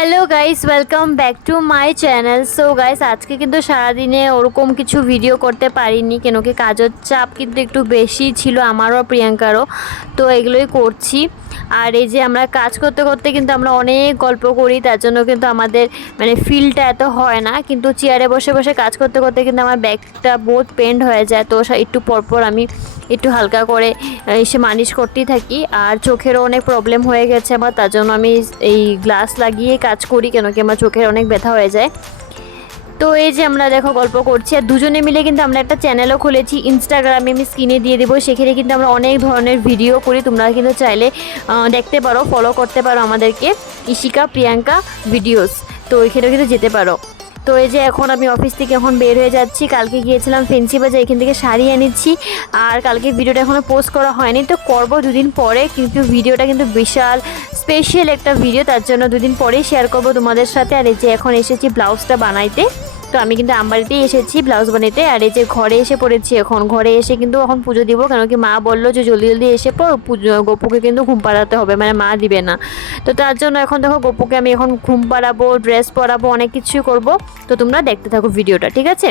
Hello guys, welcome back to my channel. So guys, আজকে কিন্তু সারাদিনে ওরকম কিছু ভিডিও করতে পারিনি, কেন কি কাজের চাপ কিন্তু একটু বেশি ছিল আমারও প্রিয়াঙ্কারও। তো এগুলোই করছি। আর এই যে আমরা কাজ করতে করতে কিন্তু আমরা অনেক গল্প করি, তার জন্য কিন্তু আমাদের মানে ফিলটা এত হয় না, কিন্তু চেয়ারে বসে বসে কাজ করতে করতে কিন্তু আমার ব্যাকটা বহুত পেন্ড হয়ে যায়। তো একটু পরপর আমি একটু হালকা করে এসে মালিশ করতেই থাকি। আর চোখেরও অনেক প্রবলেম হয়ে গেছে আমার, তার জন্য আমি এই গ্লাস লাগিয়ে কাজ করি, কেন কি আমার চোখের অনেক ব্যথা হয়ে যায়। তো এই যে আমরা দেখো গল্প করছি, আর দুজনে মিলে কিন্তু আমরা একটা চ্যানেলও খুলেছি ইনস্টাগ্রামে, আমি স্ক্রিনে দিয়ে দেবো। সেখানে কিন্তু আমরা অনেক ধরনের ভিডিও করি, তোমরা কিন্তু চাইলে দেখতে পারো, ফলো করতে পারো আমাদেরকে, ইশিকা প্রিয়াঙ্কা ভিডিওস। তো ওইখানেও কিন্তু যেতে পারো। তো এই যে এখন আমি অফিস থেকে এখন বের হয়ে যাচ্ছি। কালকে গিয়েছিলাম ফেন্সি বাজার, এখান থেকে শাড়ি এনেছি। আর কালকে ভিডিওটা এখনও পোস্ট করা হয়নি, তো করবো দুদিন পরে। কিন্তু ভিডিওটা কিন্তু বিশাল স্পেশাল একটা ভিডিও, তার জন্য দুদিন পরেই শেয়ার করবো তোমাদের সাথে। আর এই যে এখন এসেছি ব্লাউজটা বানাইতে। তো আমি কিন্তু আমবাড়িতেই এসেছি ব্লাউজ বানাইতে। আর এই যে ঘরে এসে পড়েছি, এখন ঘরে এসে কিন্তু এখন পুজো দিব, কেন কি মা বললো যে জলদি জলদি এসে পর, গপুকে কিন্তু ঘুম পাড়াতে হবে, মানে মা দিবে না। তো তার জন্য এখন দেখো গপুকে আমি এখন ঘুম পাড়াবো, ড্রেস পরাবো, অনেক কিছুই করবো। তো তোমরা দেখতে থাকো ভিডিওটা, ঠিক আছে।